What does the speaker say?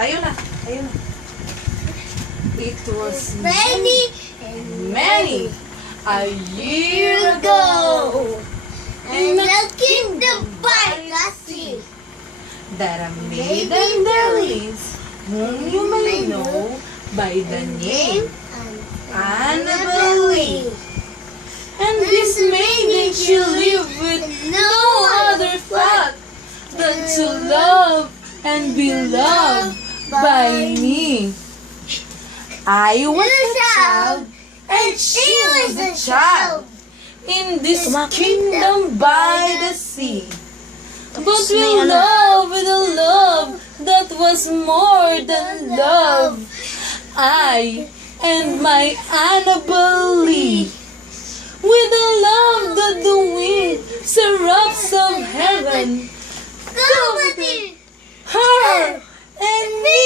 Tayo na. Tayo na. It was Many many a year ago and looking the Barkasi. that a maiden there lives, whom you may know by the name Annabel Lee. And this maiden she lived with no other thought than to love and be loved by me. I was a child and she was a child in this kingdom by the sea. But we love with a love that was more than love. I and my Annabel Lee, with a love that the wind seraphs of heaven coveted her and me.